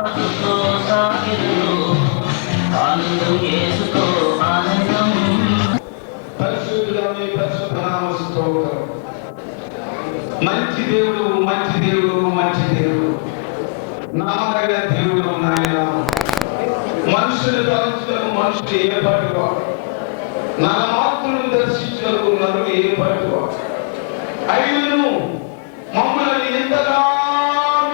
మంచి దేవుడు, మంచి దేవుడు, మంచి దేవుడు, నామగల దేవుడు నాయన. మనుషులు తలంచులకు మనుషులు ఏ పాటివాడు, నరమాత్రులను దర్శించలకు నరుడు ఏ పాటివాడు. అయినను మమ్మల్ని ఎంతగా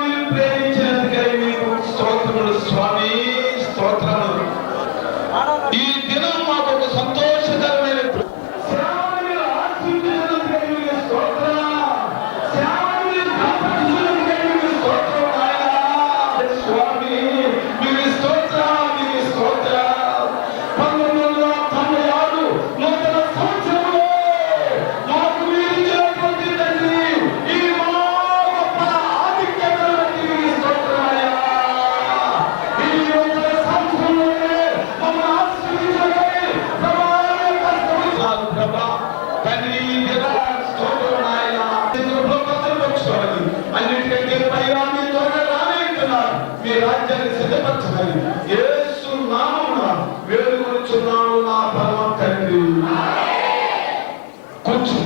మీరు ప్రేమించినందుకై మీకు స్తోత్రములు స్వామి, స్తోత్రములు. ఈ దినం మాకు ఒక సంతోషకరమైన అన్నిటికంటే పైగా మీ త్వరగా రానేస్తున్నారు. మీ రాజ్యాన్ని సిద్ధపరచమని యేసు నామమున వేడుకొనుచున్నాను నా పరమ తండ్రి. కొంచెం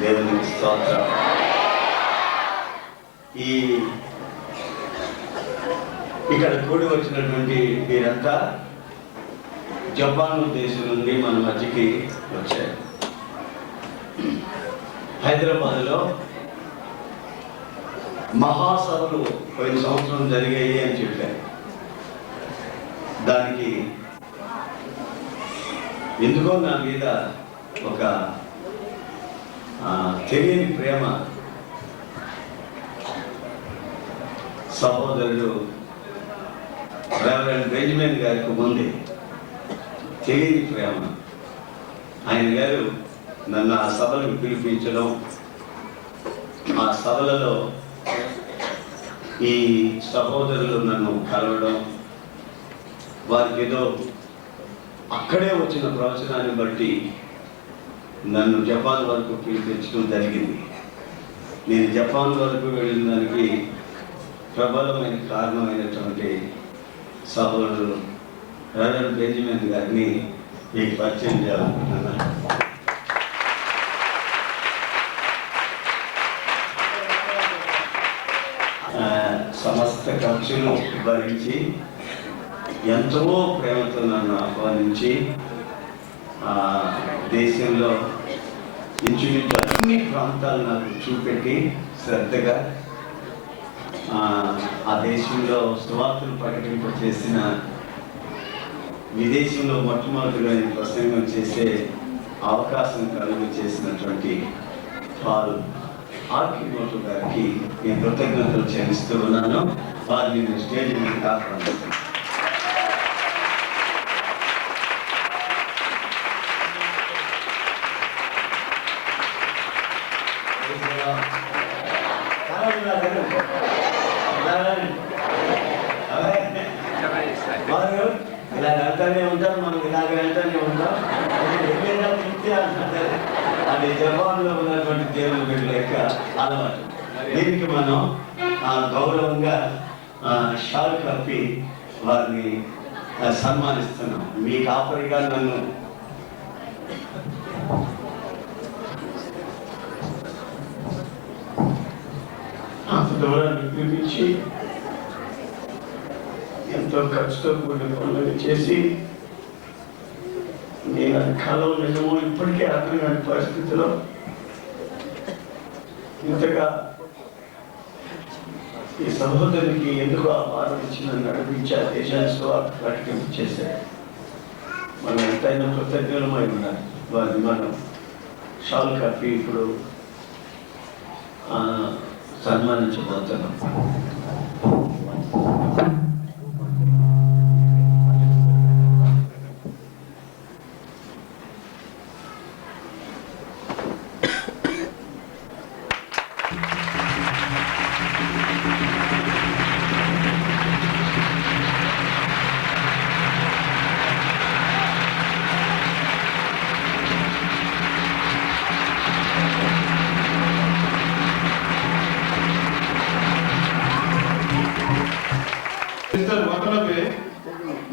దేవునికి స్తోత్రం. ఇక్కడ కూడి వచ్చినటువంటి వీరంతా జపాన్ దేశం నుండి మన మధ్యకి వచ్చారు. హైదరాబాద్లో మహాసభలు పోయిన సంవత్సరం జరిగాయి అని చెప్పారు. దానికి ఎందుకో నా మీద ఒక తెలియని ప్రేమ సహోదరుడు రెవరెండ్ బెంజమిన్ గారికి ఉంది. తెలియని ప్రేమ. ఆయన గారు నన్ను ఆ సభలకు పిలిపించడం, ఆ సభలలో ఈ సహోదరులు నన్ను కలవడం, వారికి ఏదో అక్కడే వచ్చిన ప్రవచనాన్ని బట్టి నన్ను జపాన్ వరకు పిలిపించడం జరిగింది. నేను జపాన్ వరకు వెళ్ళిన దానికి ప్రబలమైన కారణమైనటువంటి సహోదరుడు రెవరెండ్ బెంజమిన్ గారిని మీకు పరిచయం చేయాలనుకుంటున్నాను. సమస్త ఖర్చులు భరించి ఎంతో ప్రేమతో నన్ను ఆహ్వానించి దేశంలో ఇంచుమించు అన్ని ప్రాంతాలు నాకు చూపెట్టి శ్రద్ధగా ఆ దేశంలో సువార్తను ప్రకటింప చేసిన, విదేశంలో మొట్టమొదటిగా ప్రసంగం చేసే అవకాశం కలుగు చేసినటువంటి వారు ఆర్కిమోటో గారికి నేను కృతజ్ఞతలు చెల్లిస్తూ ఉన్నాను. వారిని నేను స్టేజ్ మీద ఆహ్వానిస్తాను. ఇలా వెళ్తానే ఉంటాం, మనం ఇలాగ వెళ్తానే ఉంటాం. అది జపాన్లో ఉన్నటువంటి దేవుని బిడ్డల యొక్క అలవాటు. దీనికి మనం గౌరవంగా షాల్ కప్పి వారిని సన్మానిస్తున్నాం. మీ కాపరిగా నన్ను అంత దూరాన్ని పిలిపించి ఎంతో ఖర్చుతో కూడిన పనులు చేసి, నేను అది కళలో నిజమో ఇప్పటికే అర్థం కాని పరిస్థితిలో ఇంతగా ఈ సహోదరునికి ఎందుకు ఆ బాధ ఇచ్చి నన్ను నడిపించి ఆ దేశాన్ని ప్రకటింపు చేశారు. మనం ఎంతైనా కృతజ్ఞులమై ఉండాలి. వారిని మనం షాల్ కప్పి ఇప్పుడు సన్మానించబోతున్నాం.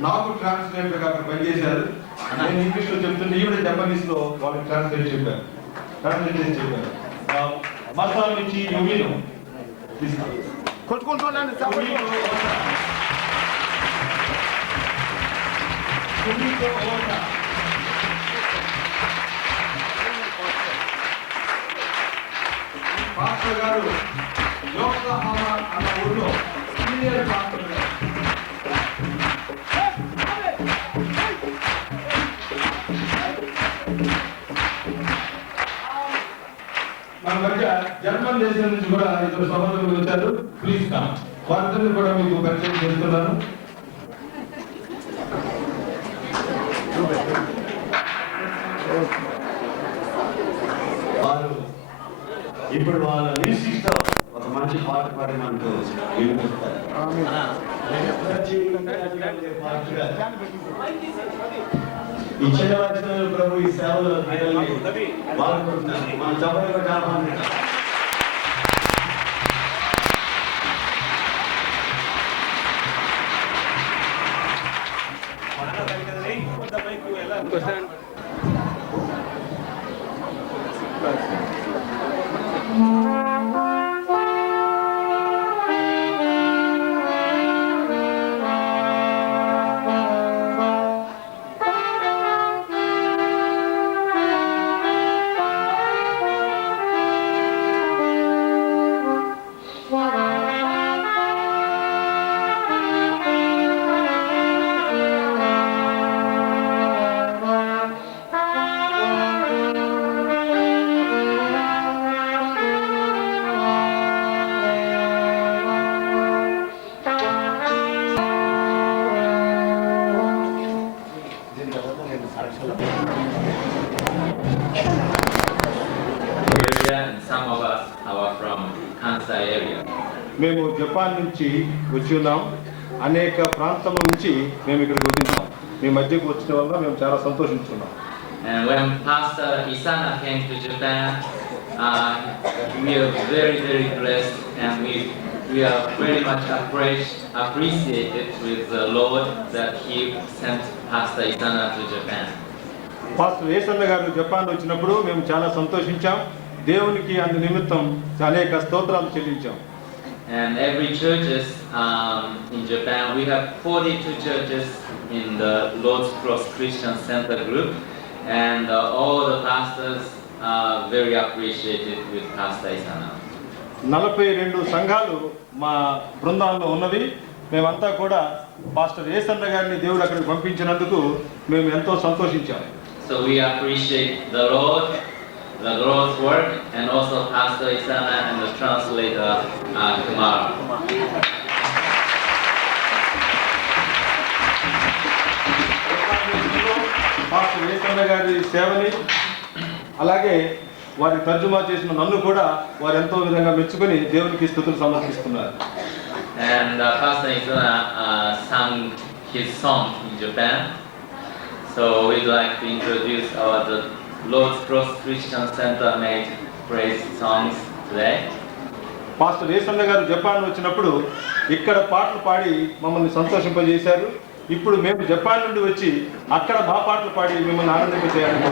నాకు ట్రాన్స్లేటర్ గా అక్కడ పనిచేశారు. నేను ఇంగ్లీష్ లో చెప్తుంటే ఈవిడ జపనీస్ లో వాళ్ళకి ట్రాన్స్లేట్ చేసి చెప్పారు. మసాలా నుంచి యుమిను కొట్టుకుంటున్నాను. పాస్టర్ గారు యోగహామా అన్న ఊళ్ళో సీనియర్ పాస్టర్ గారు. మన మధ్య జర్మన్ దేశం నుంచి కూడా ఇద్దరు సహోదరులు వచ్చారు. Please come. వారిద్దరిని కూడా మీకు పరిచయం చేస్తున్నాను. వారు ఇప్పుడు వాళ్ళ మ్యూజిక్తో ఒక మంచి పాట పాడి మనకు వినిపిస్తారు. ఈ చిన్న వచనంలో ప్రభు ఈ సేవలో వాడుకుంటున్నారు. మన సభలో కావాలి. మేము జపాన్ నుంచి వచ్చి ఉన్నాం. అనేక ప్రాంతాల నుంచి మేము ఇక్కడికి వచ్చినాం. మీ మధ్యకు వచ్చిన వల్ల మేము చాలా సంతోషించున్నాం. And when Pastor Isana came to Japan, we are very blessed, and we are very much appreciated with the Lord that He sent Pastor Isana to Japan. Pastor Yesanna గారు జపాన్ వచ్చినప్పుడు మేము చాలా సంతోషించాం. దేవునికి అందు నిమిత్తం అనేక స్తోత్రాలు చెల్లించాం. And every churches in Japan, we have 42 churches in the Lord's Cross Christian Center group, and all the pastors are very appreciated with Pastor Isana. 42 సంఘాలు మా బృందాల్లో ఉన్నవి. మేమంతా కూడా పాస్టర్ ఏసన్న గారిని దేవుడు అక్కడికి పంపించినందుకు మేము ఎంతో సంతోషించాం. So we appreciate the Lord's work, and also Pastor Isana and the translator Kumar. Pastor Yesanna గారి సేవని అలాగే వారి తర్జుమా చేసిన నన్ను కూడా వారు ఎంతో విధంగా మెచ్చుకొని దేవునికి స్తుతులు సమర్పిస్తున్నారు. And Pastor Isana sang his song in Japan. So we'd like to introduce the Lord's Cross Christian Center made praise songs today. Pastor Yesanna గారు జపాన్ వచ్చినప్పుడు ఇక్కడ పాటలు పాడి మమ్మల్ని సంతోషింపజేశారు. ఇప్పుడు మేము జపాన్ నుండి వచ్చి అక్కడ మా పాటలు పాడి మిమ్మల్ని ఆనందింపజేయాలని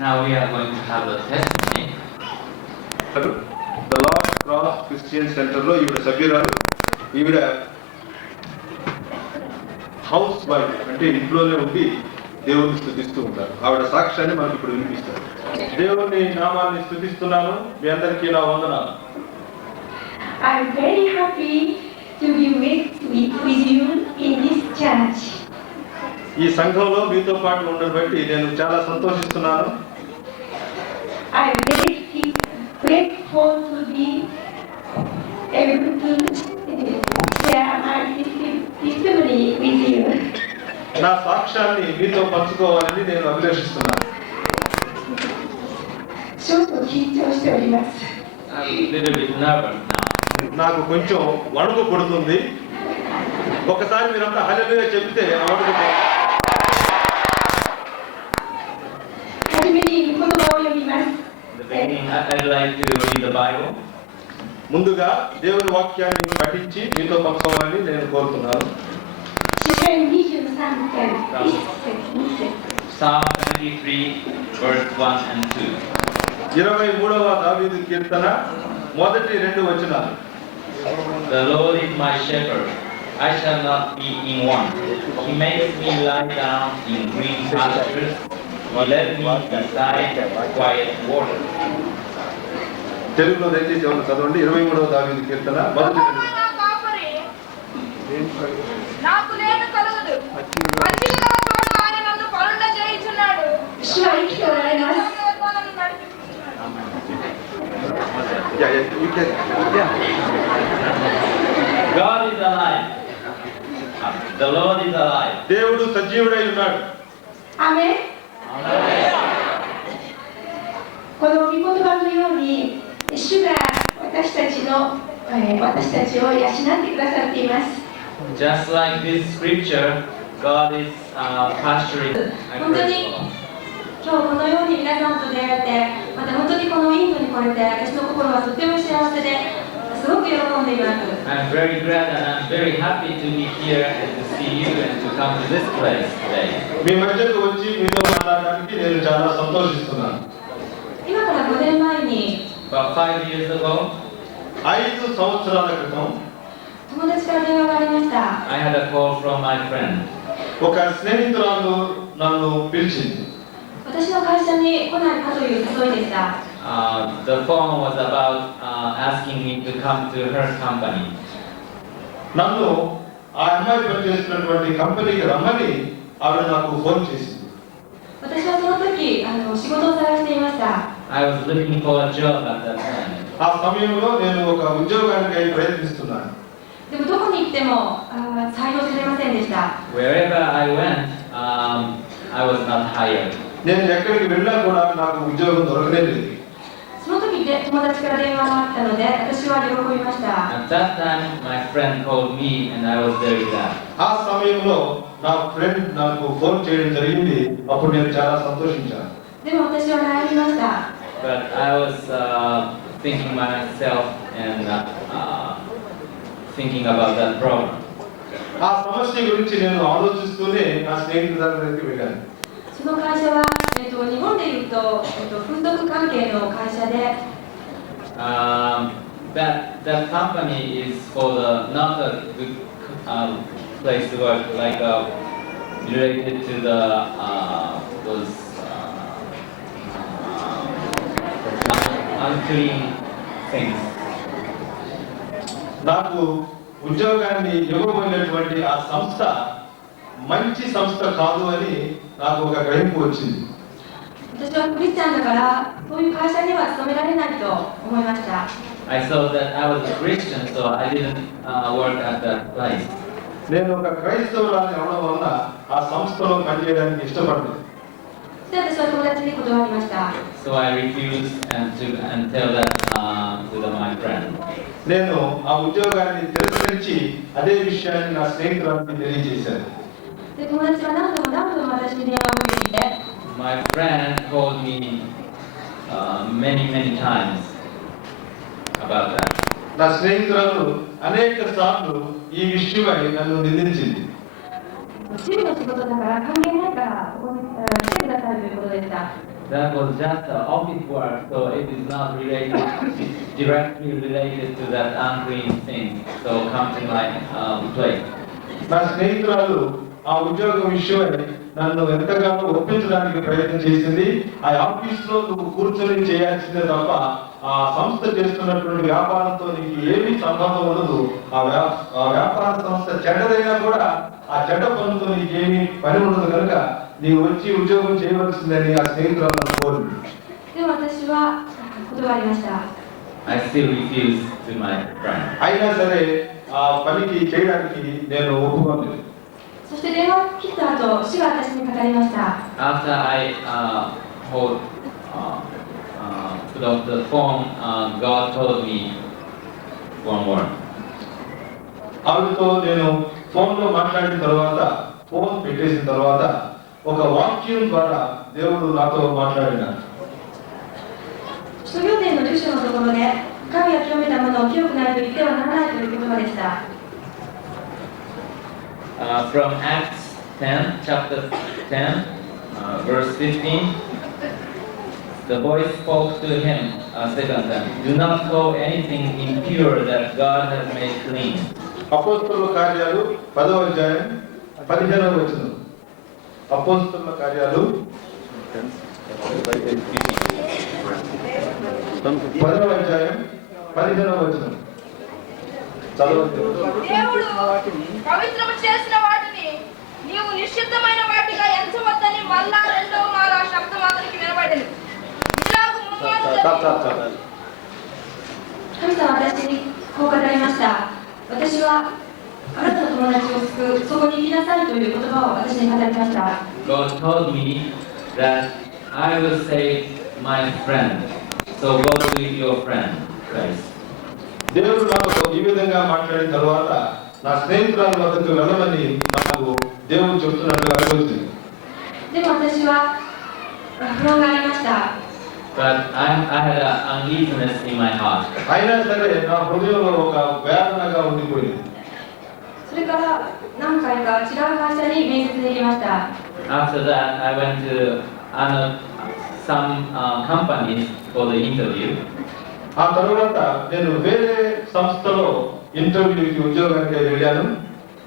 Now we are going to have a testimony. The last cross Christian సెంటర్లో ఈవిడ సభ్యురాలు. ఈవిడ హౌస్ వైఫ్, అంటే ఇంట్లోనే ఉండి దేవుడిని స్తుతిస్తూ ఉంటారు. ఆవిడ సాక్ష్యాన్ని మనకి ఇప్పుడు వినిపిస్తారు. దేవుని నామాన్ని స్తుతిస్తున్నాను. మీ అందరికీ నా వందనాలు. I'm very happy to be with you in this church. ఈ సంఘంలో మీతో పాటు ఉండడం బట్టి నేను చాలా సంతోషిస్తున్నాను. I'm very grateful to be able to share my testimony with you. నా సాక్ష్యాన్ని మీతో పంచుకోవాలని నేను అభిలషిస్తున్నాను. I'm a little bit nervous now. నాకు కొంచెం వణుకు పుడుతుంది. ఒకసారి మీరంతా హల్లెలూయా చెప్తే ఆ వణుకు పోతుంది. はじめに御言葉を読みます。 In the beginning, I'd like to read the Bible. ముందుగా దేవుని వాక్యాన్ని పఠించి మీతో పంచుకోవాలని నేను కోరుతున్నాను.詩編23編1節。 Psalm 23, verse 1 and 2. 23వ దావీదు కీర్తన మొదటి 2 వచనాలు. The Lord is my shepherd, I shall not be in want. He makes me lie down in green pastures. He led me beside quiet water. తెలుగులో దయచేసి ఎవరు చదవండి. 23వ దావీదు కీర్తన మొదటి 2. నాకు లేమి కలుగదు. పచ్చిక గల చోట ఆయన నన్ను పరుండ చేయుచున్నాడు. 主は生きておられます。 నన్ను నడిపించుచున్నాడు. God is alive. The Lord is alive. దేవుడు సజీవుడై ఉన్నాడు. アメン。この御言葉のように主が私たちを養ってくださっています。 Just like this scripture, God is pasturing. I 本当 praise に the Lord. 今日このように皆さんと出会えて、また本当にこのインドに来れて、私の心はとても幸せで、すごく喜んでいます。 I'm very glad and I'm very happy to be here and to see you and to come to this place today. మీ మధ్యకు వచ్చి మీతో మాట్లాడడానికి నేను చాలా సంతోషిస్తున్నాను. 今から5年前に About 5 years ago, 5 సంవత్సరాల క్రితం 友達から電話がありました。 I had a call from my friend. ఒక స్నేహితురాలు నన్ను పిలిచింది. 私の会社に来ないかという誘いでした。 The phone was about asking me to come to her company. నన్ను ఆ అమ్మాయి పనిచేస్తున్నటువంటి కంపెనీకి రమ్మని ఆవిడ నాకు ఫోన్ చేసింది. 私はその時仕事を探していました。 I was looking for a job at that time. あసమయంలో నేను ఒక ఉద్యోగానికై ప్రయత్నిస్తున్నాను. でもどこに行っても採用されませんでした。 Wherever I went, I was not hired. నేను ఎక్కడికి వెళ్ళా కూడా నాకు ఉద్యోగం దొరకనే లేదు. その時で友達から電話があったので、私は喜びました。 At that time, my friend called me and I was very glad. ఆ సమయంలో నా ఫ్రెండ్ నాకు ఫోన్ చేయడం జరిగింది. అప్పుడు నేను చాలా సంతోషించాను. でも私は悩みました。 But I was thinking myself and thinking about that problem. あసమస్య గురించి నేను ఆలోచిస్తూనే నా స్నేహితుల దగ్గరికి వెళ్ళాను. その会社は、日本でいうと、風俗関係の会社で、 That company is for not a good place to work, like related to those unclean things. నాకు ఉద్యోగాన్ని ఇవ్వబోయినటువంటి ఆ సంస్థ మంచి సంస్థ కాదు అని నాకు ఒక గ్రహింపు వచ్చింది. 私はクリスチャンだから、そういう会社には勤められないと思いました。 I thought that I was a Christian, so I didn't work at that place. నేను ఒక క్రైస్తవురాలిని అవడం వలన ఆ సంస్థలో పనిచేయడానికి ఇష్టపడలేదు. そして私は友達に断りました。 So I refused and tell that to my friend. నేను ఆ ఉద్యోగాన్ని తిరస్కరించి అదే విషయాన్ని నా స్నేహితురానికి తెలియజేశాను. で、友達は何度も私に電話をかけていて、 My friend called me many times about that. నా స్నేహితురాలు అనేక సార్లు ఈ విషయమై నన్ను నిందించింది. チームの仕事だから関係ないからここに来てくださいということでした。that was just office work, so it is not related, directly related to that unclean thing. So come to my place. నా స్నేహితురాలు ఆ ఉద్యోగం విషయమై నన్ను ఎంతగానో ఒప్పించడానికి ప్రయత్నం చేసింది. ఆ ఆఫీస్ లో నువ్వు కూర్చొని చేయాల్సిందే తప్ప ఆ సంస్థ చేస్తున్నటువంటి వ్యాపారంతో నీకు ఏమీ సంబంధం ఉండదు. ఆ వ్యాపార సంస్థ చెడ్డదైనా కూడా ఆ చెడ్డ పనులతో నీకేమీ పని ఉండదు కనుక నీవు వచ్చి ఉద్యోగం చేయవలసిందని ఆ స్నేహితురాలను కోరింది. でも私は断りました。 I still refuse to my friend. అయినా సరే ఆ పనికి చేయడానికి నేను ఒప్పుకోలేదు. そして電話を切った後、主が私に語りました。 After I put off the phone, God told me one word. ఆవిడతో నేను ఫోన్ లో మాట్లాడిన తర్వాత, ఫోన్ పెట్టేసిన తర్వాత ఒక వాక్యం ద్వారా దేవుడు నాతో మాట్లాడినాడు. 使徒行伝の10章のところで、神が清めたものを清くないと言ってはならないという言葉でした。 From Acts 10, chapter 10, verse 15, the voice spoke to him a second time. Do not call anything impure that God has made clean. అపోస్తలుల కార్యాలు 10వ అధ్యాయం 15వ వచనం. అపోస్తలుల కార్యాలు 10వ అధ్యాయం 15వ వచనం. చదవండి. దేవుడు పవిత్రము చేసిన వాటిని నీవు నిషిద్ధమైన వాటిగా ఎంచవద్దని మళ్ళా రెండవ మారు ఆ శబ్దం అతనికి వినబడింది. ఇలాగు ముమ్మారు జరిగి 神様は私にこう語りました。私はあなたの友達を救う、そこに行きなさいという言葉を私に語りました。 God told me that I will save my friend. So go to your friend, Christ. దేవుడు నాతో ఈ విధంగా మాట్లాడిన తర్వాత నా స్నేహితురాల వద్దకు వెళ్ళమని నాకు దేవుడు చెప్తున్నట్టుగా అనిపించింది. でも私は不安がありました。 But I had an uneasiness in my heart. అయినా సరే నా హృదయంలో ఒక వేదనగా ఉండిపోయింది. それから何回か違う会社に面接できました。 After that, I went to some companies for the interview. ఆ తర్వాత నేను వేరే సంస్థలో ఇంటర్వ్యూకి ఉద్యోగానికి వెళ్ళాను.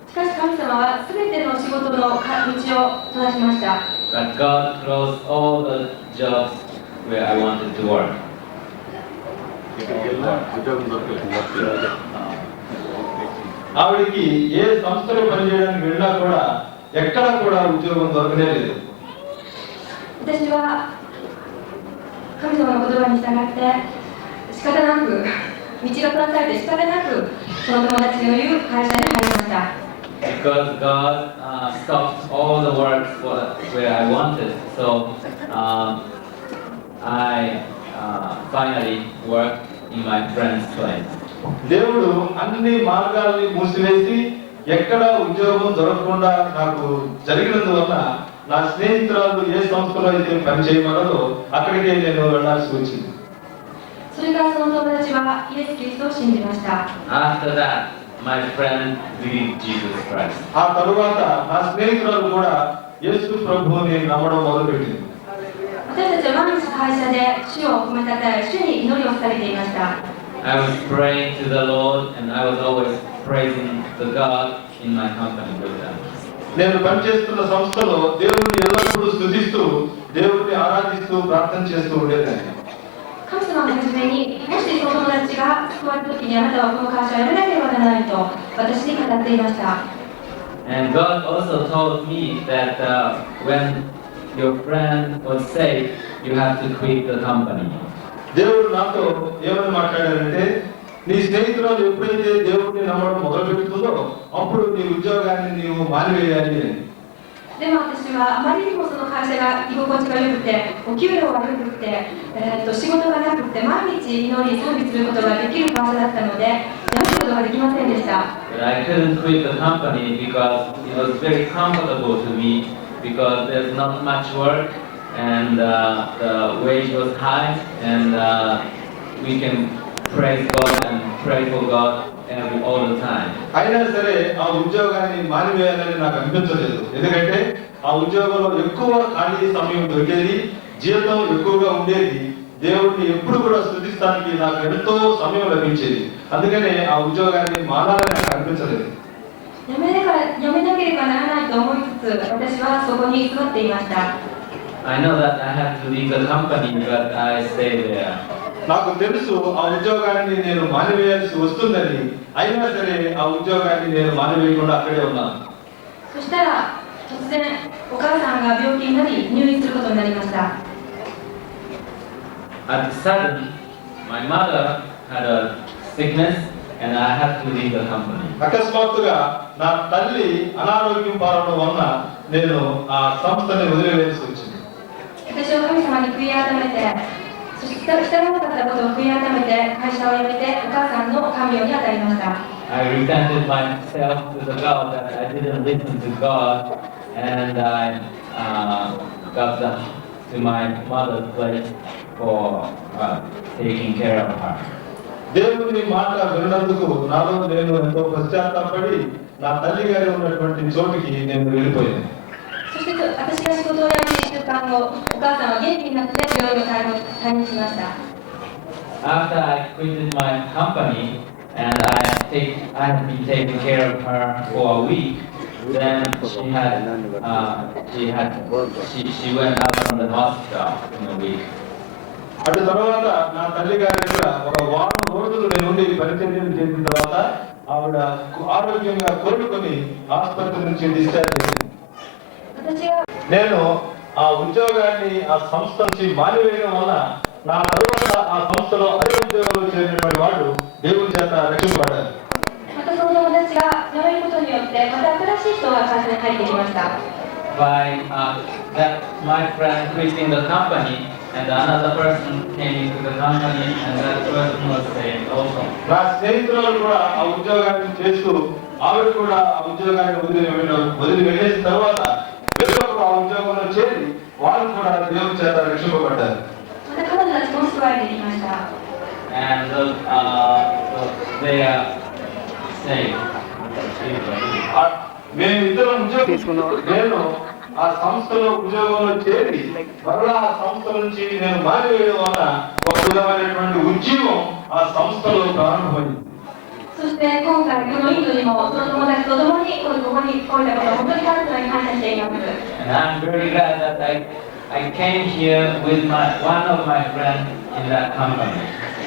しかし神様は全ての仕事の道を閉ざしました。 But God closed all the jobs where I wanted to work. ఆవిడికి ఏ సంస్థలో పనిచేయడానికి వెళ్ళినా కూడా ఎక్కడ కూడా ఉద్యోగం దొరకనే లేదు. 私は神様の言葉に従って仕方なく道が閉ざされて仕方なくその友達の言う会社に入りました。 Because God stopped all the work where I wanted, so I finally worked in my friend's place. దేవుడు అన్ని మార్గాల్ని మూసివేసి ఎక్కడ ఉద్యోగం దొరకకుండా నాకు జరిగినందువల్ల నా స్నేహితురాలు ఏ సంస్థలో అయితే పని చేయమన్నదో అక్కడికే నేను వెళ్ళాల్సి వచ్చింది. それからその友達はイエス・キリストを信じました。 After that, my friend believed Jesus Christ. あతరువాత నా స్నేహితురాలు కూడా యేసు ప్రభువుని నమ్మడం మొదలుపెట్టింది. 私たちは毎日会社で主を褒めたたえ、主に祈りを捧げていました。 I was praying to the Lord, and I was always praising the God in my company with them. నేను పనిచేస్తున్న సంస్థలో దేవుడిని ఎల్లప్పుడూ స్తుతిస్తూ దేవుడిని ఆరాధిస్తూ ప్రార్థన చేస్తూ ఉండేదాన్ని. 神様の初めに、もしその友達が救われた時にあなたはこの会社を辞めなければならないと私に語っていました。 And God also told me that when your friend was saved, you have to quit the company. దేవుడు నాతో ఏమని మాట్లాడారంటే, నీ స్నేహితురాలు ఎప్పుడైతే దేవుడిని నమ్మడం మొదలు పెడుతుందో అప్పుడు నీ ఉద్యోగాన్ని నీవు మానివేయాలి అని. でも私はあまりにもその会社が居心地が良くて、お給料が良くて、仕事がなくて、毎日祈り賛美することができる会社だったので、やることができませんでした。 But I couldn't quit the company because it was very comfortable to me because there's not much work and the wage was high and we can praise God and pray for God all the time. అయినా సరే ఆ ఉద్యోగాన్ని మానివేయాలని నాకు అనిపించలేదు. ఎందుకంటే ఆ ఉద్యోగంలో ఎక్కువ ఖాళీ సమయం దొరికేది, జీతం ఎక్కువగా ఉండేది. దేవుడిని ఎప్పుడు కూడా స్తుతిస్తానికి నాకు ఎంతో సమయం లభించేది. అందుకనే ఆ ఉద్యోగాన్ని మానాలని నాకు అనిపించలేదు. 辞めなければならないと思いつつ、私はそこに居座っていました。 I know that I have to leave the company, but I stay there. నాకు తెలుసు ఆ ఉద్యోగాన్ని నేను మానివేయాల్సి వస్తుందని, అయినా సరే ఆ ఉద్యోగాన్ని నేను మానివేయకుండా అక్కడే ఉన్నాను. そしたら突然お母さんが病気になり入院することになりました。 At the sudden, my mother had a sickness and I had to leave the company. అకస్మాత్తుగా నా తల్లి అనారోగ్యం పాలన వలన నేను ఆ సంస్థని వదిలివేయాల్సి వచ్చింది. 私は神様に悔い改めて、そして従わなかったことを悔い改めて、会社を辞めてお母さんの看病に当たりました。 I repented myself to the God that I didn't listen to God, and I got to my mother's place for taking care of her. దేవుని మాట విన్నందుకు నాలో నేను ఎంతో పశ్చాత్తాపడి నా తల్లి గారి ఉన్నటువంటి చోటికి నేను వెళ్ళిపోయాను. そして私が仕事を辞めて1週間後、お母さんは元気になって病院を退院しました。 After I quitted my company and I had been taking care of her for a week, then she went out from the hospital in a week. అటు తర్వాత నా తల్లి గారి కూడా ఒక వారం రోజులు నేను ఉండి పరిచర్యలు చేసిన తర్వాత ఆవిడ ఆరోగ్యంగా కోలుకొని ఆసుపత్రి నుంచి డిశ్చార్జ్ అయింది. 私が నేను ఆ ఉద్యోగాన్ని ఆ సంస్థ నుంచి మానివేయడం వల్ల నా తరువాత ఆ సంస్థలో అదే ఉద్యోగంలో చేరినటువంటి వాడు దేవుని చేత రక్షింపబడ్డారు. またその友達が辞めることによってまた新しい人が会社に入ってきました。 By my friend quitting the company and another person came into the company and that person was saved also. నా స్నేహితులు కూడా ఆ ఉద్యోగాన్ని చేస్తూ ఆవిడ కూడా ఆ ఉద్యోగాన్ని వదిలి వెళ్ళేసిన తర్వాత వేరొకరు ఆ ఉద్యోగంలో చేరి వాళ్ళు కూడా దేవుని చేత రక్షింపబడ్డారు. また彼女たちも救われてきました。 And they are saved. మేము ఇద్దరం నేను ఆ సంస్థలో ఉద్యోగంలో చేరి మరలా ఆ సంస్థ నుంచి నేను మారివేయడం వల్ల ఒక విధమైనటువంటి ఉద్యోగం ఆ సంస్థలో ప్రారంభమైంది. そして今回このインドにもその友達と共にここに来れたことを本当に神様に感謝しています。 And I'm very glad that I came here with one of my friends in that company.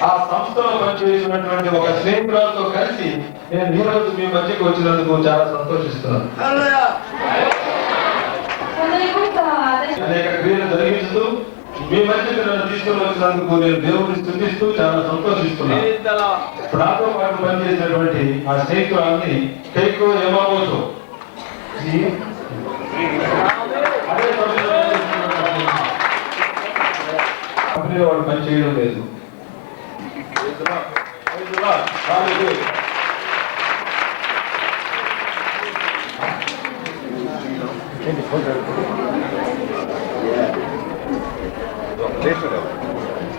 ఆ సంస్థలో పనిచేసినటువంటి ఒక స్నేహితులతో కలిసి నేను ఈ రోజు మీ మధ్యకు వచ్చినందుకు చాలా సంతోషిస్తున్నాను. 本当に神様は私 అనేక క్రియలు జరిగిస్తూ మీ మధ్యకు నన్ను తీసుకొని వచ్చినందుకు నేను దేవుడిని స్తుతిస్తూ చాలా సంతోషిస్తున్నాను. ఇప్పుడు నాతో పాటు పనిచేసినటువంటి ఆ స్నేహితురాలని కేకో యమామోతో అదే కంపెనీలో వాళ్ళు పనిచేయడం లేదు.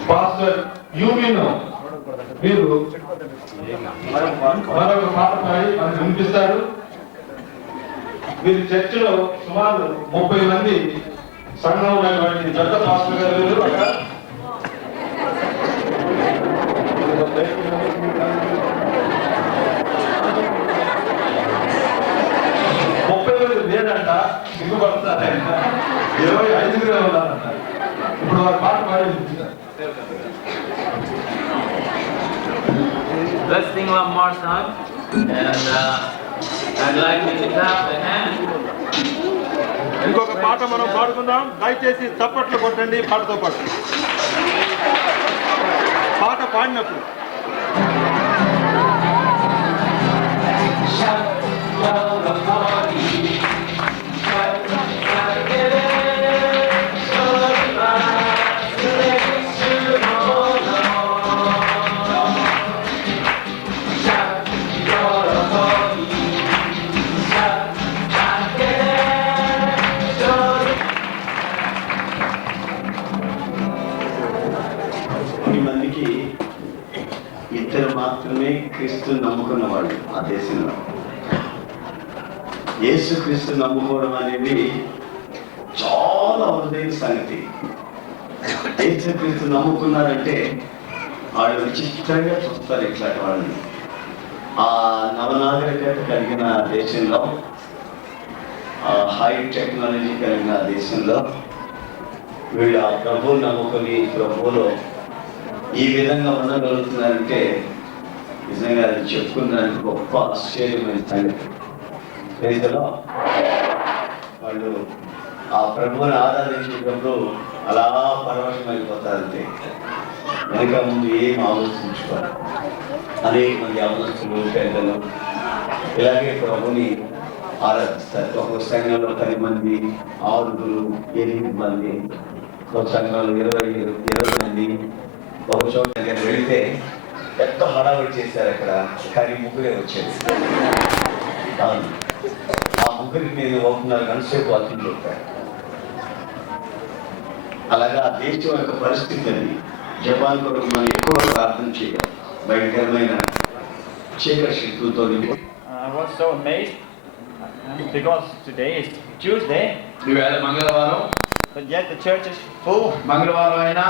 పాస్టర్ యూమినో మీరు మరొక పాట పాడి మనకు వినిపిస్తారు. మీరు చర్చిలో సుమారు 30 మంది సంఘం ఉన్నటువంటి పెద్ద పాస్టర్ గారు వీరు. అక్కడ లేదంట, సిగ్గుపడతారంట, 25 ఉన్నారంట. ఇప్పుడు వారు పాట పాడి Let's sing one more song, and I'd like you to clap the hand. ఇంకొక పాట మనం పాడుకుందాం. దయచేసి చప్పట్లు కొట్టండి పాటతో పాటు. పాట పాడినప్పుడు మందికి ఇద్దరు మాత్రమే క్రీస్తు నమ్ముకున్న వాళ్ళు ఆ దేశంలో. యేసు క్రీస్తు నమ్ముకోవడం అనేది చాలా అరుదైన సంగతి. యేసుక్రీస్తు నమ్ముకున్నారంటే వాళ్ళు విచిత్రంగా చూస్తారు ఇట్లాంటి వాళ్ళని. ఆ నవనాగరికత కలిగిన దేశంలో, హై టెక్నాలజీ కలిగిన దేశంలో వీళ్ళు ఆ ప్రభువుని నమ్ముకొని ప్రభువులో ఈ విధంగా ఉండగలుగుతున్నారంటే నిజంగా అది చెప్పుకున్నానికి గొప్ప ఆశ్చర్యమైన సంగతి. ప్రజలో వాళ్ళు ఆ ప్రభువుని ఆరాధించేటప్పుడు అలా పరవశమైపోతారంటే వెనక ముందు ఏం ఆలోచించుకోవాలి. అనేక మంది అవనస్తులు, పెద్దలు ఇలాగే ప్రభుని ఆరాధిస్తారు. ఒక సంఘంలో 10 మంది, 6, 8 మంది, ఒక సంఘంలో 20 మంది. ఒక చోట నేను వెళితే ఎంత హడావిడి చేశారు అక్కడ, కానీ ముగ్గురే వచ్చేది. ఆ ముగ్గురికి నేను 1.5 గంట సేపు వాకింగ్ చెప్పాను. అలాగా ఆ దేశం యొక్క పరిస్థితి అది. జపాన్ కొరకు మనం ఎక్కువ ప్రార్థన చేయాలి. భయంకరమైన చీకటి శక్తులతో I was so amazed because today is Tuesday, ఈవేళ మంగళవారం, but yet the church is full. మంగళవారం అయినా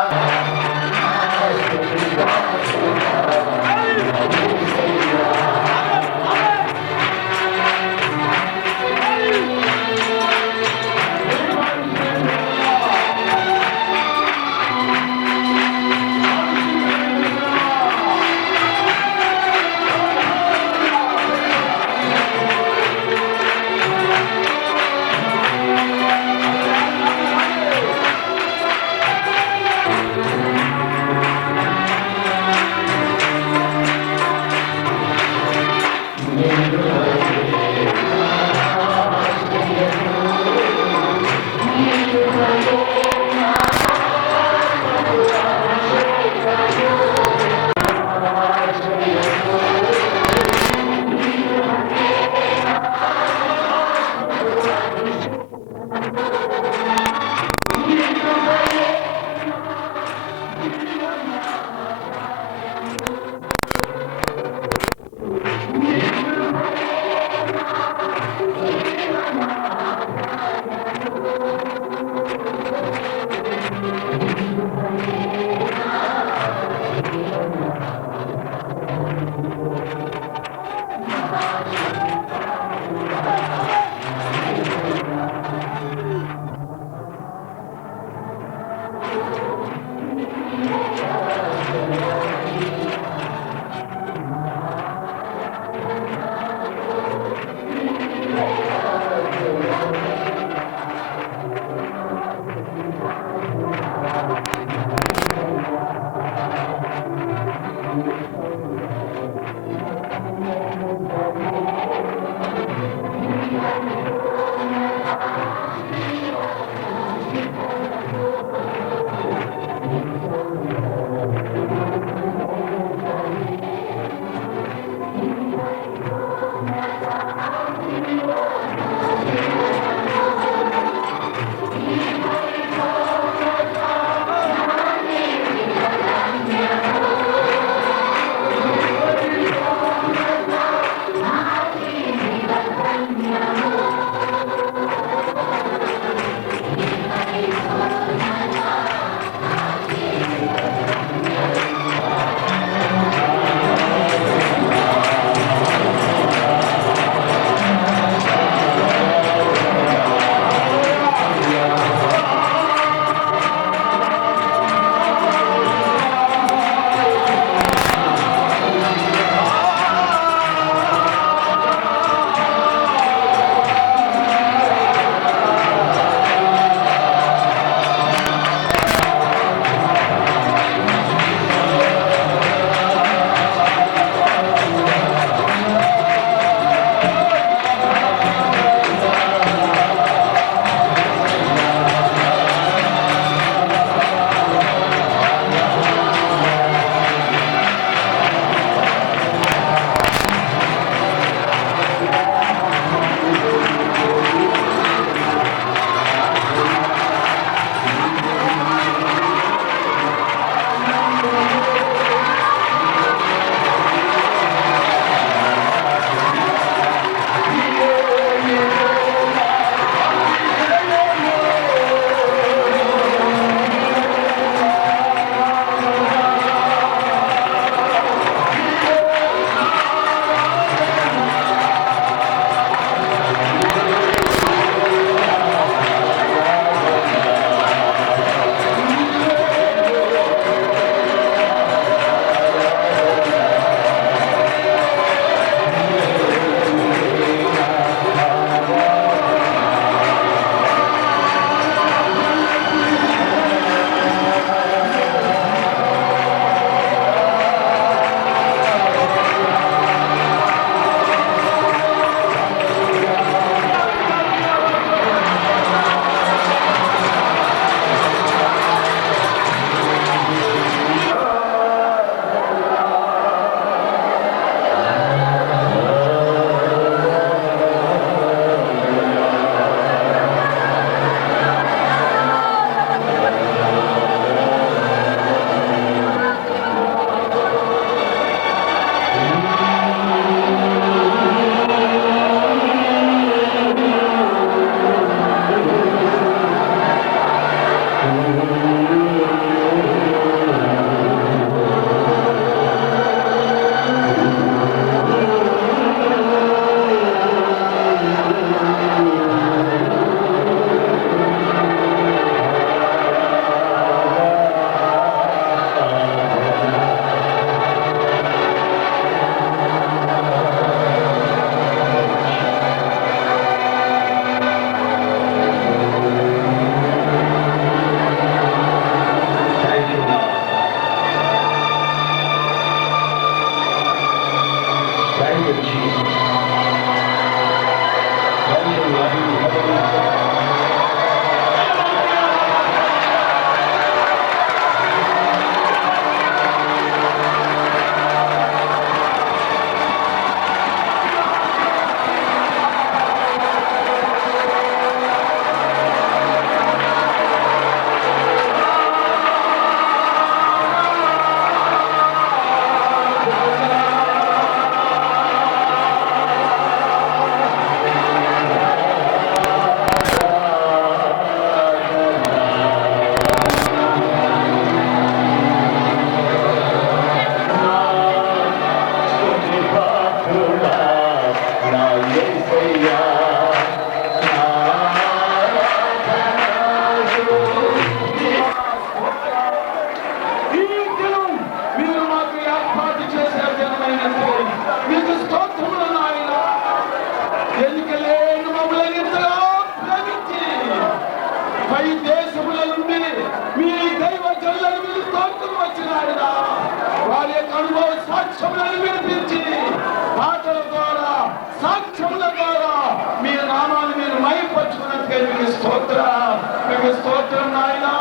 స్తోత్రం నాయనా.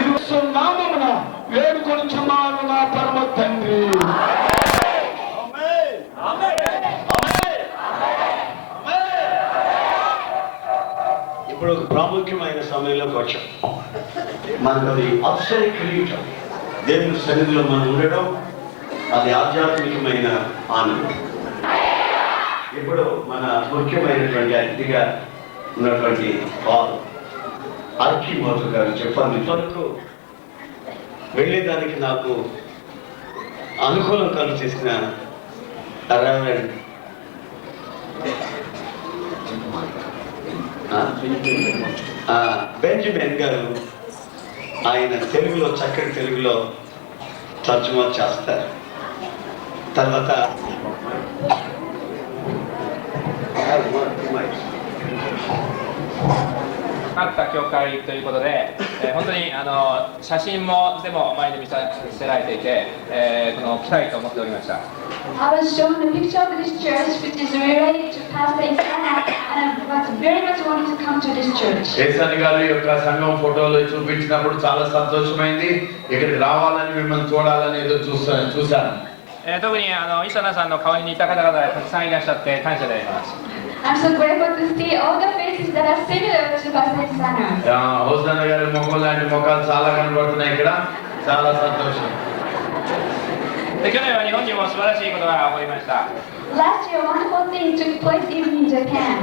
ఇది నామమున వేడుకొనుచున్నాను నా పరమ తండ్రి. ఇప్పుడు ప్రాముఖ్యమైన సమయంలోకి వచ్చాం. మనకు అది అక్షర కిరీటం, దేవుని సన్నిధిలో మనం ఉండడం, అది ఆధ్యాత్మికమైన ఆనందం. ఇప్పుడు మన ముఖ్యమైనటువంటి అతిథిగా ఉన్నటువంటి వారు అర్కీమోతు గారు చెప్పండి. ఇంతవరకు వెళ్ళేదానికి నాకు అనుకూలం కలిసేసిన రెవరెండ్ బెంజమిన్ గారు ఆయన తెలుగులో చక్కటి తెలుగులో తర్జుమా చేస్తారు. తర్వాతった教会ということで、本当に写真もでも前に見させられていて、この来たいと思っておりました。I was shown a picture of this church which is related to Pastor Isana, and I was very much wanting to come to this church. ఏసన్ గారి యొక్క సంఘం ఫోటోలు చూపించినప్పుడు చాలా సంతోషమైంది. ఇక్కడికి రావాలని మిమ్మల్ని చూడాలని ఎదురు చూశాను.特にイサナさんの顔に似た方々がたくさんいらっしゃって感謝であります。I'm so grateful to see all the faces that are similar to Pastor Isana. Hosanna గారి ముఖం లాంటి ముఖాలు చాలా కనబడుతున్నాయి ఇక్కడ. చాలా సంతోషం. 去年は日本にも素晴らしいことが起こりました。 Last year, wonderful things took place even in Japan.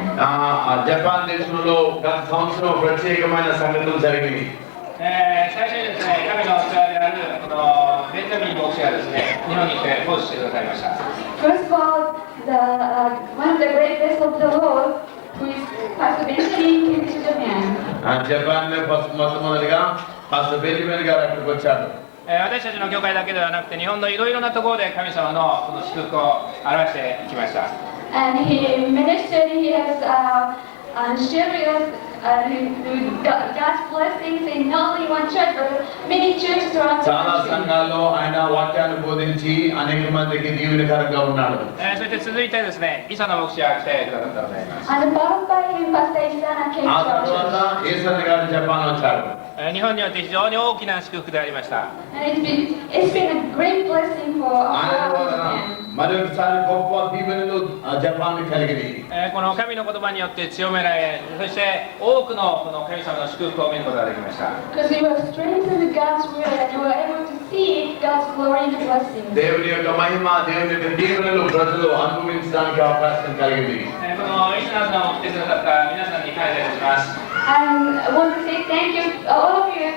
Japan దేశంలో గత సంవత్సరం ప్రత్యేకమైన సంగతులు జరిగినాయి. 最初にですね、神の器であるこのベンジャミン牧師がですね、日本に来て奉仕してくださいました。 First of all, one of the great vessels of the Lord, who is Pastor Benjamin, came to Japan. Japan లో మొట్టమొదటిగా పాస్టర్ బెంజమిన్ గారు అక్కడికి వచ్చారు. 私たちの教会だけではなくて、日本のいろいろなところで神様のこの祝福を表していきました。 And he ministered, he has shared with us God's blessings in not only one church, but many churches around the చాలా country. సంఘాల్లో ఆయన వాక్యాన్ని బోధించి అనేక మందికి దీవెనకరంగా ఉన్నాడు. そして続いてですね、イサナ牧師が来てくださったのであります。 And followed by him, Pastor Isana came to ఆ our తర్వాత church. ఏసన్న గారు జపాన్ వచ్చారు. 日本によって非常に大きな祝福でありました。 And it's been a great blessing for ఆయన all of ద్వారా Japan. మరొకసారి గొప్ప దీవెనలు Japan కలిగినాయి. この神の言葉によって強められ、そして多くのこの神様の祝福を見ることができました。 Because we were strengthened with God's word and we were able to see God's glory and blessings. దేవుని యొక్క మహిమ, దేవుని యొక్క దీవెనలు ప్రజలు అనుభవించడానికి అవకాశం కలిగింది. このイスナーさんを来てくださった皆さんに感謝いたします。 And I want to say thank you, all of you,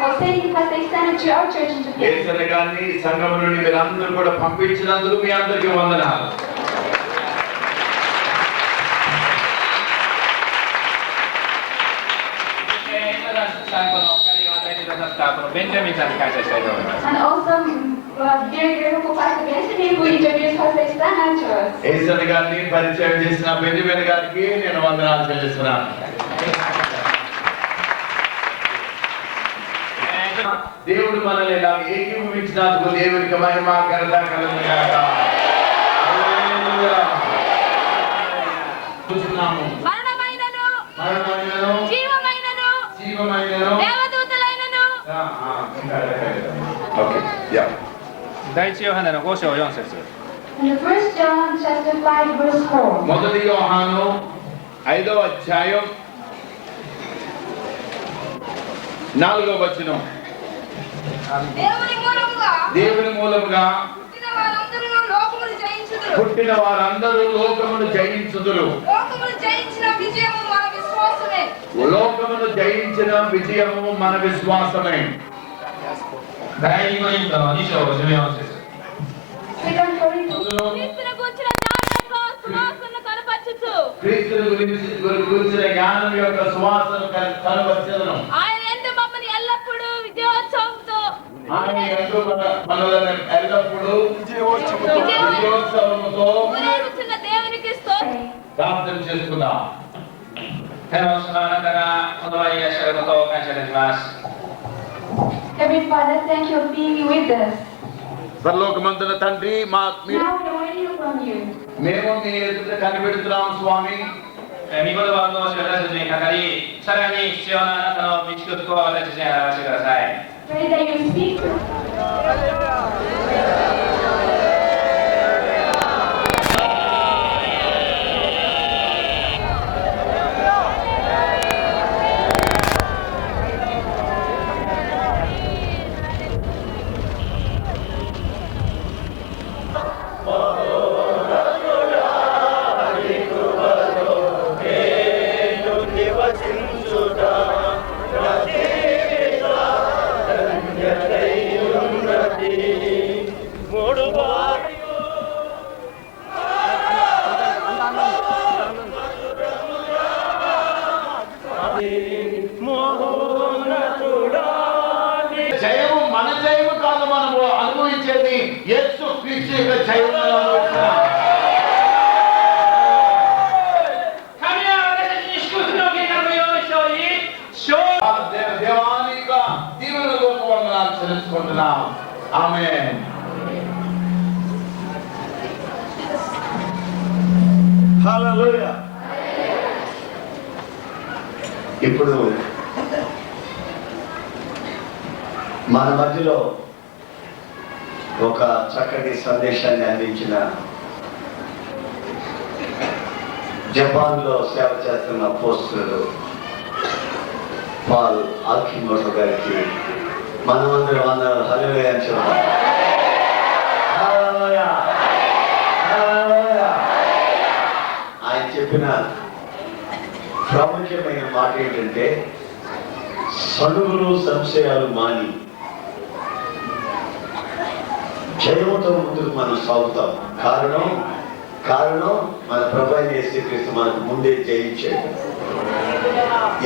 for sending Pastor Isana to our church in Japan. Yesanna గారిని సంఘం నుండి మీరందరూ కూడా పంపించినందుకు మీ అందరికీ వందనాలు. このお金を与えてくださったこのベンジャミンさんに感謝したいと思います。 And also, very grateful for Pastor Benjamin who introduced Pastor Isana to us. Yesanna గారిని పరిచయం చేసిన బెంజమిన్ గారికి నేను వందనాలు చెల్లిస్తున్నాను. దేవుడు మనల్ని ఇలా ఏకీభవించినందుకు దేవునికి మహిమ ఘనత కలుగును గాక. హల్లెలూయా. చూస్తున్నాము. మరణమైనను మరణమైనను జీవమైనను జీవమైనను దేవదూతలైనను okay yeah 第一ヨハネの5章4節。 In the 1 John chapter 5 verse 4. మొదటి యోహాను 5వ అధ్యాయం 4వ వచనం. దేవుని మూలముగా పుట్టిన వారందరూ లోకమును జయించుదురు. లోకమును జయించిన విజయము మన విశ్వాసమే. లోకమును జయించిన విజయము మన విశ్వాసమే. 第2コリントの2章14節。 2 Corinthians. క్రీస్తును గూర్చిన జ్ఞానం యొక్క సువాసనను కనపరచుచు క్రీస్తుని గురించిన జ్ఞానం యొక్క సువాసన కనబరచెదను. ఆయన యందు మమ్మల్ని ఎల్లప్పుడూ విజయోత్సవంతో ఆయన యందు మనలను ఎల్లప్పుడూ విజయోత్సవముతో ఊరేగుచున్న దేవునికి స్తోత్రం. ప్రార్థన చేసుకుందాం. 天の主のあなたがこの場にいらっしゃることを感謝いたします。 Heavenly Father, thank you for being with us. పరలోకమందున తండ్రి, Now we are waiting from you. మేము మీ ఎదుట కనిపెడుతున్నాం స్వామి. 御言葉の通し私たちにかかり、さらに必要なあなたの御祝福を私たちに表してください。Pray that you speak. జయము మన జయము కాదు, మనము అనుభవించేది యేసు క్రీస్తు యొక్క జయము అనుభవిస్తున్నాం. దేవాని యొక్క దీవెనలకు వందనాలు చెల్లించుకుంటున్నాం. ఆమేన్. హల్లెలూయా. ఇప్పుడు మన మధ్యలో ఒక చక్కటి సందేశాన్ని అందించిన జపాన్లో సేవ చేస్తున్న పోస్టులు పాల్ ఆల్కిమోటో గారికి మనమందరం వందనాలు. హల్లెలూయా అని చెప్తాం. హల్లెలూయా. హల్లెలూయా. ఆయన చెప్పిన ప్రాముఖ్యమైన మాట ఏంటంటే, సనుగులు సంశయాలు మాని జయముతో ముందుకు మనం సాగుతాం. కారణం మన ప్రభువైన యేసుక్రీస్తు మనకు ముందే జయించాడు.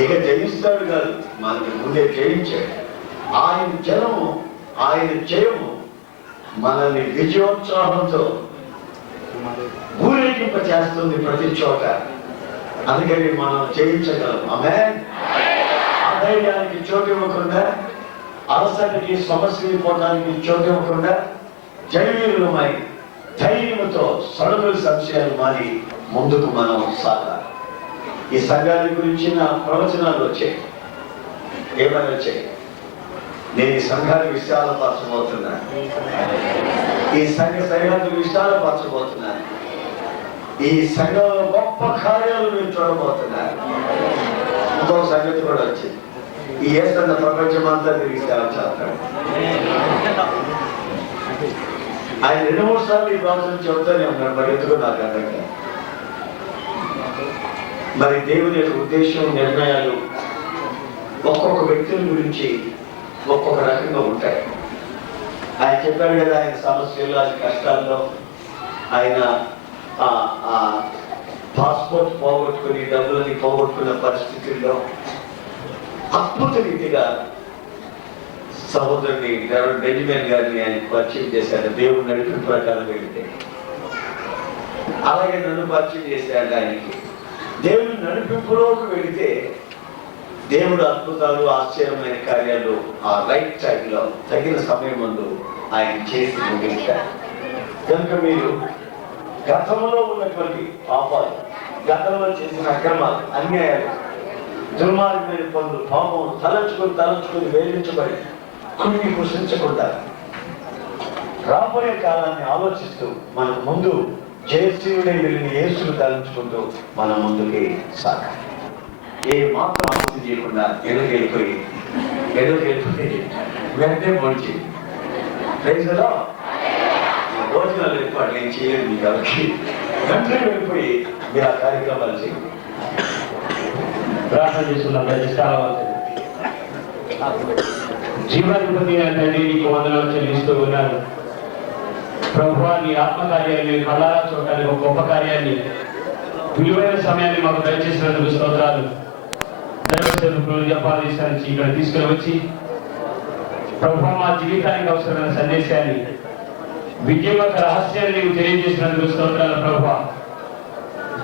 ఇక జయిస్తాడు కాదు, మనకు ముందే జయించాడు. ఆయన జయము మనల్ని విజయోత్సాహంతో ఊరేగింప చేస్తుంది ప్రతి చోట. అందుకని మనం జయించగలం. ఆమేన్. అధైర్యానికి చోటు ఇవ్వకుండా, అలసటకి సమస్యలు పోవడానికి చోటు ఇవ్వకుండా, జయవీరులమై ధైర్యంతో సడుగుల సంశయాలు మారి ముందుకు మనం సాగాలి. ఈ సంఘాన్ని గురించిన ప్రవచనాలు వచ్చాయి. ఏమైనా వచ్చాయి? నేను ఈ సంఘాన్ని విశాలపరచబోతున్నాను. ఈ సంఘ సరిహద్దులు విశాలపరచబోతున్నాను. ఈ సంఘంలో గొప్ప కార్యాలు మీరు చూడబోతున్నారు. ఇంకొక సంగతి కూడా వచ్చింది. ఈ యేసన్న ప్రపంచం అంతా తిరిగి సేవ చేస్తాడు. ఆయన 2-3 సార్లు ఈ ప్రవచనం చెబుతూనే ఉన్నాడు. మరి ఎందుకు నాకు అర్థం కాదు. మరి దేవుని యొక్క ఉద్దేశం, నిర్ణయాలు ఒక్కొక్క వ్యక్తుల గురించి ఒక్కొక్క రకంగా ఉంటాయి. ఆయన చెప్పాడు కదా, ఆయన సమస్యలు, ఆయన కష్టాల్లో, ఆయన పాస్పోర్ట్ పోగొట్టుకుని డబ్బులని పోగొట్టుకున్న పరిస్థితుల్లో అద్భుత రీతిగా సహోదరుని బెంజమిన్ గారిని ఆయన పరిచయం చేశాడు. దేవుడు నడిపిన ప్రకారం వెళితే అలాగే నన్ను పరిచయం చేశాడు. ఆయనకి దేవుడు నడిపింపులోకి వెళితే దేవుడు అద్భుతాలు, ఆశ్చర్యమైన కార్యాలు ఆ రైట్ టైంలో తగిన సమయం ముందు ఆయన చేసి ముగించారు. కనుక మీరు గతంలో ఉన్నటువంటి పాపాలు, గతంలో చేసిన అక్రమాలు, అన్యాయాలు, దుర్మార్గమైన పనులు, పాపం తలంచుకొని వేధించబడి కుళ్ళి కృషించకుండా రాబోయే కాలాన్ని ఆలోచిస్తూ మన ముందు జయశీలుడై వెళ్ళిన యేసును తలంచుకుంటూ మన ముందుకి సాగాలి. ఏ మాత్రం ఆలోచన చేయకుండా ఎదురుకెళ్ళిపోయి వెంటనే పొడిచి రైతులో భోజనాలు ఏర్పాటు నేను చేయలేదు. మీకు ఎవరికి వెంటనే వెళ్ళిపోయి మీరు ఆ కార్యక్రమాలు చేయండి. ప్రార్థన చేస్తున్న జీవాధిపతి అంటే నీకు వందనాలు చెల్లిస్తూ ఉన్నాను. ప్రభువా, నీ ఆత్మకార్యాన్ని కళ్ళారా చూడటానికి ఒక గొప్ప కార్యాన్ని, విలువైన సమయాన్ని మాకు దయచేసినందుకు స్తోత్రాలు. దైవసేవకులు జపాదేశానికి ఇక్కడ తీసుకుని వచ్చి ప్రభువా, మా జీవితానికి అవసరమైన సందేశాన్ని, విద్యమక రహస్యాన్ని నీవు తెలియజేసినందుకు స్తోత్రాలు. ప్రభువా,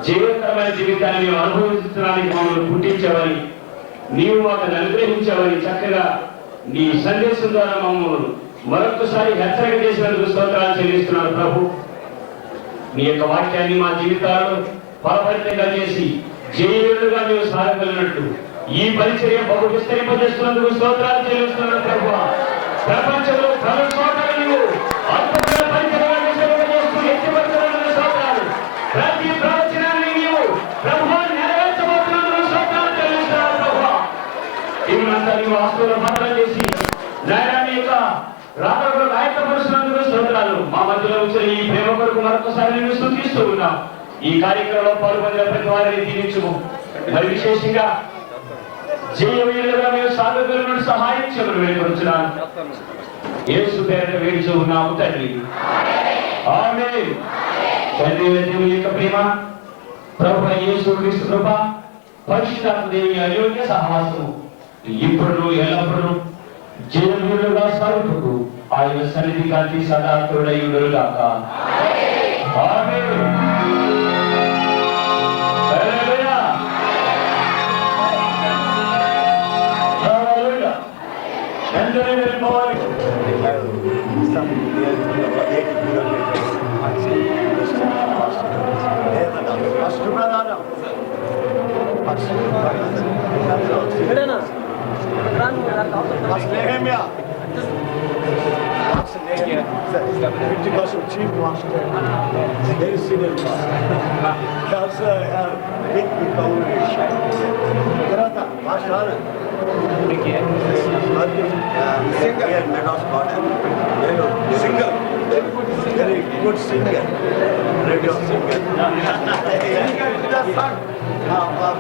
జీవకరమైన జీవితాన్ని మేము అనుభవించడానికి మమ్మల్ని పుట్టించావని, నీవు మాకు అనుగ్రహించావని చక్కగా నీ సందేశం ద్వారా మమ్మల్ని మరొకసారి హెచ్చరిక చేసినందుకు స్తోత్రాలు చెల్లిస్తున్నాను. ప్రభు, నీ యొక్క వాక్యాన్ని మా జీవితాల్లో ఫలభరితంగా చేసి జైలుగా నీవు సాగగలిగినట్టు ఈ పరిచర్య బహు విస్తరింపజేస్తున్నందుకు స్తోత్రాలు చెల్లిస్తున్నాను ప్రభువా. ప్రపంచంలో పలు చోట్ల నీవు అద్భుతమైన పరిచర్యగా విస్తరింపజేస్తూ ఎత్తిపడుతున్నందుకు స్తోత్రాలు. ప్రతి ప్రవచనాన్ని నీవు ప్రభువా నెరవేర్చబోతున్నందుకు స్తోత్రాలు చెల్లిస్తున్నాను ప్రభువా. ఇవంతా నీవు ఆస్తులను భద్రం చేసి నాయనాన్ని యొక్క రాత్రులు గాయపరుస్తున్నందుకు స్తోత్రాలు. మా మధ్యలో వచ్చిన ఈ ప్రేమ కొరకు మరొకసారి నేను స్తుతిస్తూ ఉన్నాం. ఈ కార్యక్రమంలో పాల్గొన్న ప్రతి వారిని దీవించుము. మరి విశేషంగా జయవీరులుగా మేము సాగగలను సహాయం చేయమని వేడుకొంచున్నాను. యేసు పేరిట వేడుచూ ఉన్నాము తండ్రి. ఆమేన్. తండ్రి దేవుని యొక్క ప్రేమ, ప్రభువైన యేసు క్రీస్తు కృప, పరిశుద్ధాత్మ దేవుని అన్యోన్య సహవాసము ఇప్పుడు ఎల్లప్పుడూ జయవీరులుగా సాగుటకు ఆయన సన్నిధి కాంతి సదా తోడై ఉండుగాక. ఆమేన్. Pentecostal chief pastor, very senior pastor. He also have big congregation. Tarata, Pastor Anand. Singer, Meadows Garden. Singer, very good singer, radio singer.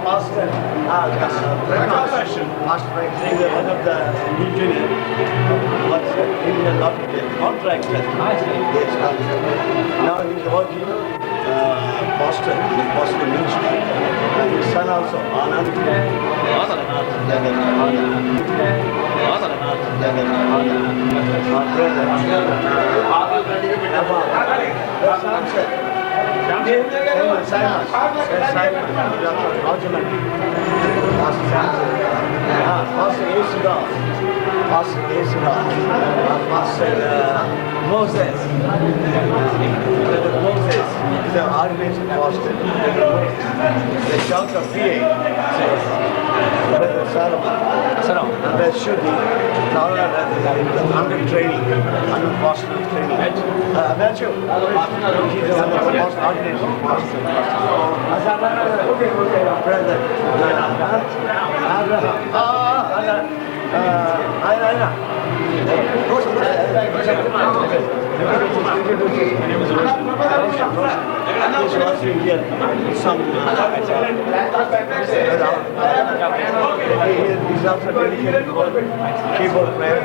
Pastor, Pastor, one of the engineers. What's Indian contractor? Yes, now he's working pastor in the pastor ministry. His son also, Anand. Moses. Moses is an ordination pastor. The church of PA. Brother Solomon. And there should be under training, under pastoral training. That's you. He's under ordination pastor. Brother Abraham. He's also dedicated to keyboard player.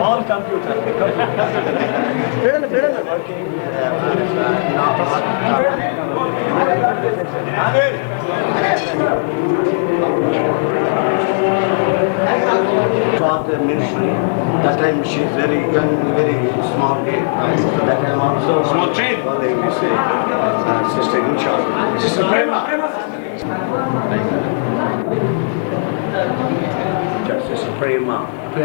All computer. Working. Taught the ministry. That time she's very young, very small girl. That time also small child. Well, they will say Sister Incha. Sister Prema. Sister Prema. She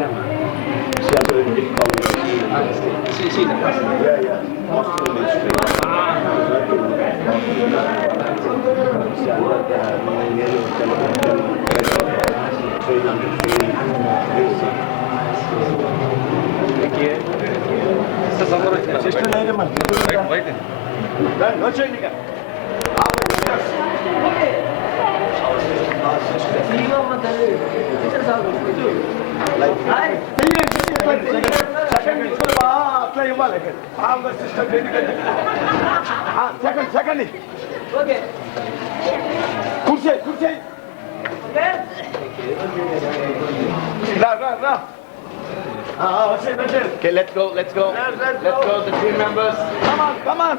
has a big congregation. Yeah. Pastoral ministry. Second. Okay. Kursi. Okay. Okay, let's go. Let's go, the team members. Come on.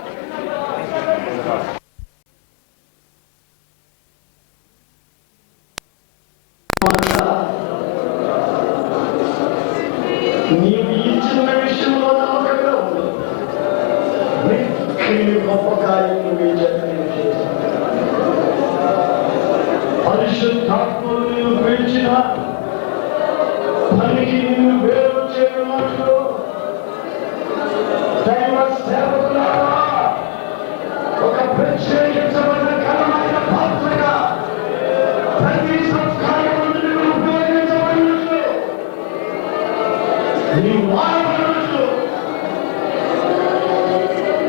నీవు ఇచ్చిన విషయంలో నమ్మకంగా ఉంది. గొప్ప కార్యము పరిశుద్ధాత్మను నీవు పిలిచిన అభిషేకించబడిన ఘనమైన పాత్రగా ప్రతి సంస్కారమును ఉపయోగించబడినట్లు నీ వాడబడినట్లు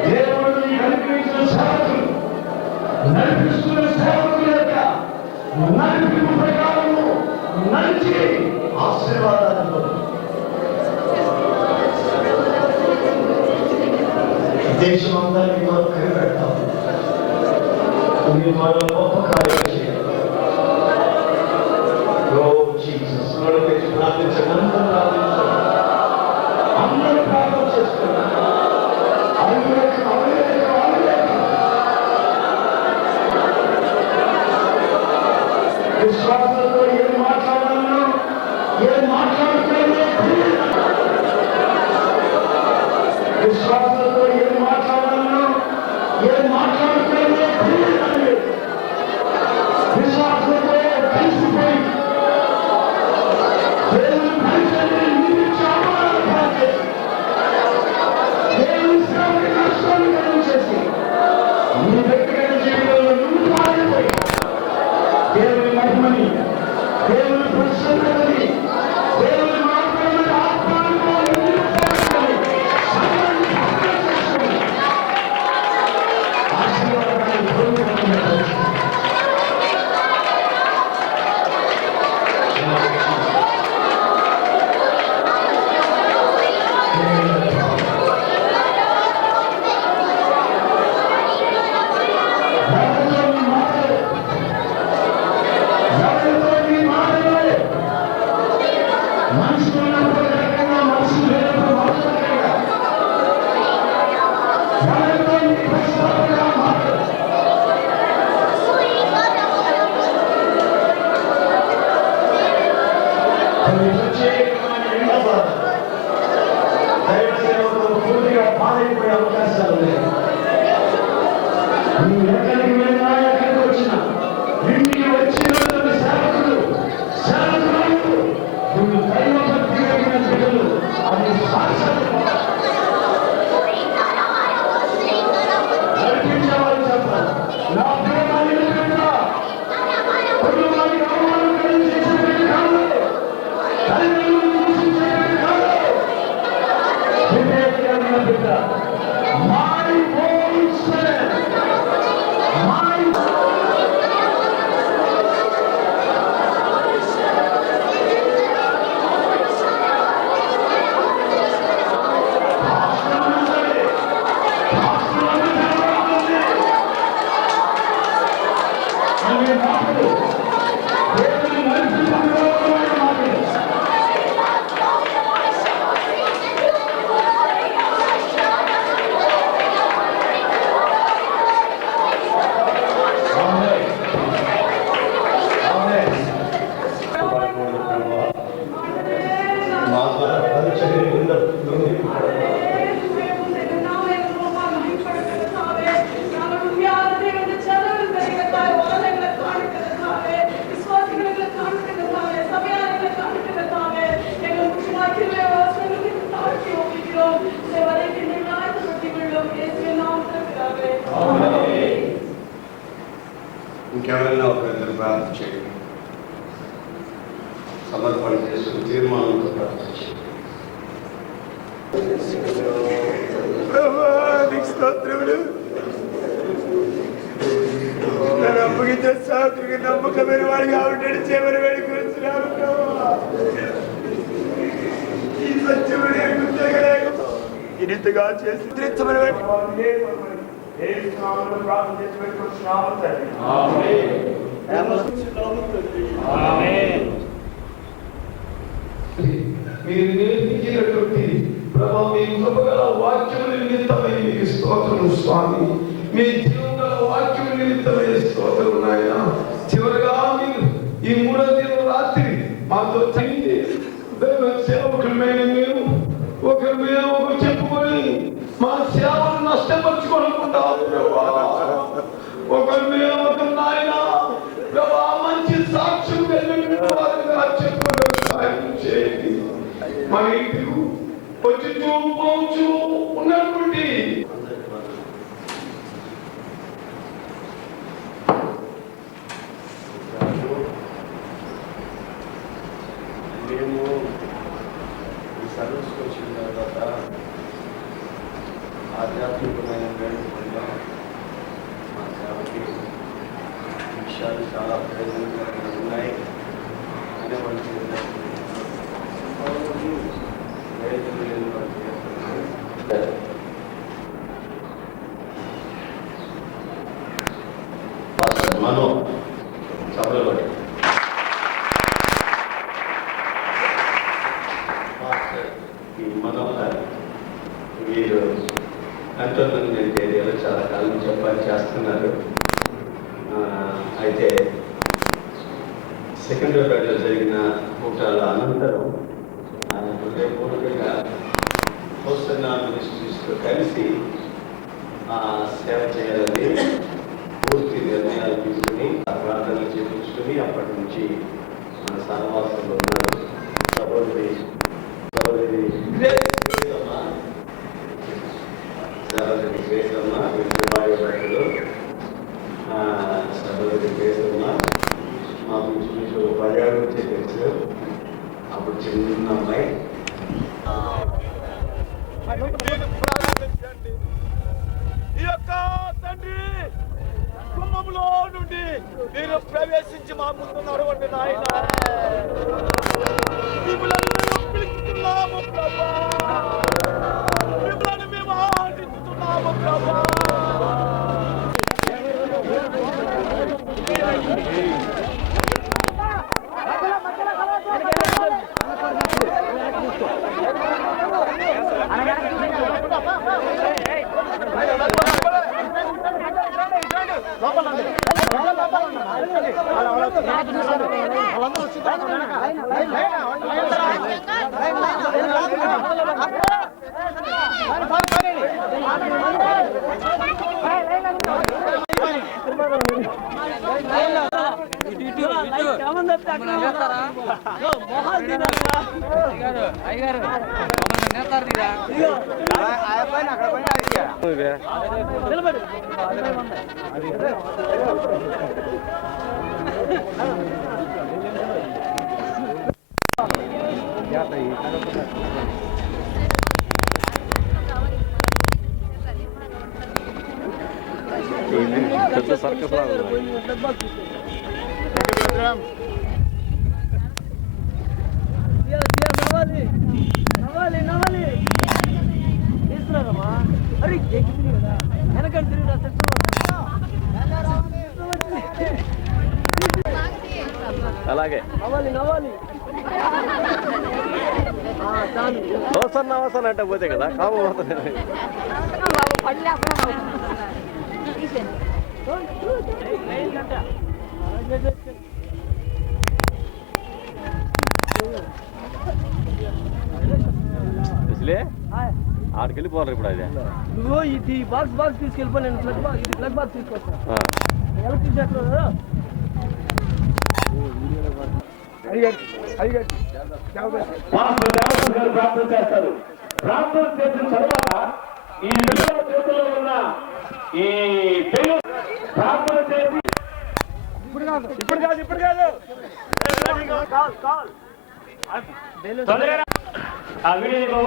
దేవుడు నీకు అనుగ్రహించిన సేవకులు నడిపిస్తున్న సేవకుల యొక్క నడిపింపు ప్రకారము నడిచి ఆశీర్వాదాలను దేశం అందరికీ మనం కనిపెడతాం. మన గొప్ప కార్యం చేయాలి. ప్రార్థించండి, అందరూ ప్రార్థన చేస్తున్నారు. విశ్వాసంతో ఏం మాట్లాడాలో ఏం మాట్లాడుతుందో విశ్వాసంతో ఏం మాట్లాడాలో ఏం మాట్లాడుతుందో విశ్వాసంతో కలిసిపోయి దేవుని పరిచయాన్ని నిలిచామని దేవుని సేవకి నష్టాన్ని కలిగించేసి నీ వ్యక్తిగత జీవితంలో నువ్వు మారిపోయి దేవుని మహిమని దేవుని ప్రసన్నతని దేవుని మాత్రమే ఆత్మతో నింపుకొని ఆశీర్వాదాన్ని పొందుకుంటున్నారు. పాలైపోయే అవకాశాలు ఉన్నాయి. నువ్వు ఎక్కడికి వెళ్ళినా ఎక్కడికి వచ్చినా ఇంటికి వచ్చినటువంటి సేవకులు నువ్వు దైవభక్తి కలిగిన బిడ్డలు అది సాక్షాత్ నడిపించేవాళ్ళు చెప్పాలి. నా ప్రేమాన్ని కుటుంబానికి అవమానం కలిగించేసిన బిడ్డ కాదు, తల్లిదండ్రులను దూషించే బిడ్డ కాదు, వివేక కలిగిన బిడ్డ. My whole strength, my ఇంకెవరైనా ఒకరిద్దరు ప్రార్థన చేయండి. సమర్పణ చేసుకుని తీర్మానంతో ప్రార్థన చేయండి. నన్ను అప్పగించే సాకుకి నమ్మకమైన వాడు కాబట్టి చివరి వేడి కూర్చున్నాను. ఈ సత్యమనే గుర్తగలేక ఇంతగా చేసి మీరు నేర్పించినటువంటి ప్రభావ మీ కృపగల వాక్యముల నిమిత్తమై మీకు స్తోత్రం స్వామి. మీ జీవగల వాక్యముల నిమిత్తమై స్తోత్రం నాయన. చివరిగా మీరు ఈ 3వ దినం రాత్రి మాతో చదివి దైవ సేవకులమైన మేము ఒకరి మీద ఒకరు చెప్పుకొని మా సేవను నష్టపరుచుకోకుండా ఒకరి మీద ఒకరు నాయన ప్రభా మంచి సాక్ష్యం కలిగిన వారుగా చెప్పుకోవడం సాయం చేయండి. మన ఇంటికి వచ్చి పోవచ్చు ఉన్నటువంటి విషయాలు చాలా ప్రయోజనకరంగా ఉన్నాయి అనే వాళ్ళు మనో చదవబడి ఈ మనోహర్ వీరు కంటోన్మెంట్ ఏరియాలో చాలా కాలం చెప్పాలి చేస్తున్నారు. అయితే సెకండ్రాబాద్లో జరిగిన కూటాల అనంతరం ఆయన హృదయపూర్వకంగా హోసన్నా మినిస్ట్రీస్తో కలిసి సేవ చేయాలని పూర్తి నిర్ణయాలు తీసుకుని ప్రార్థనలు చేయించుకుని అప్పటి నుంచి మన సహవాసంలో ఉన్నారు. సహోదరి గ్రేసమ్మ భార్య భర్తలు సహోదరి గ్రేసమ్మ మాకు ఇంచుమించు 10 ఏళ్ళ నుంచే తెలుసు. అప్పుడు చిన్న అమ్మాయి ఈ యొక్క తండ్రి కుటుంబంలో నుండి మీరు ప్రవేశించి మా ముందు నడవండి నాయన. మిమ్మల్ని మేము పిలుస్తున్నాము ప్రభా, మిమ్మల్ని మేము ఆనందిస్తున్నాము ప్రభా. సర్కస్ అలాగే అవసరం అంటే పోతే కదా కావు ఆడికి వెళ్ళిపోవాలి ఇప్పుడు. అదే నువ్వు ఇది బాక్స్ తీసుకెళ్ళిపో, నేను ప్లగ్ బాక్స్ తీసుకొస్తాను. ఎలా తీసేస్తారు ప్రార్థన చేస్తారు. ప్రార్థన చేసిన తర్వాత ఈ పిల్లల చేతిలో ఉన్న ఈ పెళ్లి ప్రార్థన చేసి ఇప్పుడు కాదు ఆ వీడియో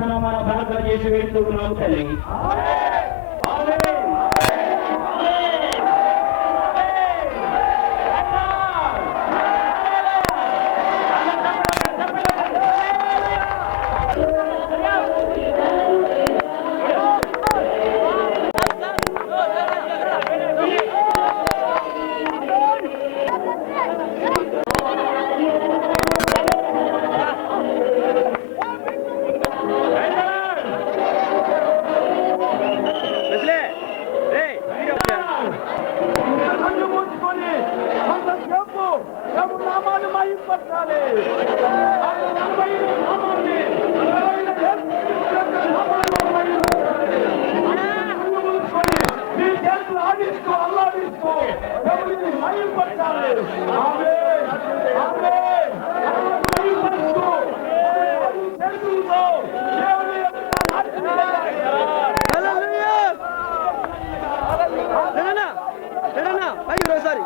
మన ప్రార్థన చేసి వెళ్తున్నాము తల్లి. సారీ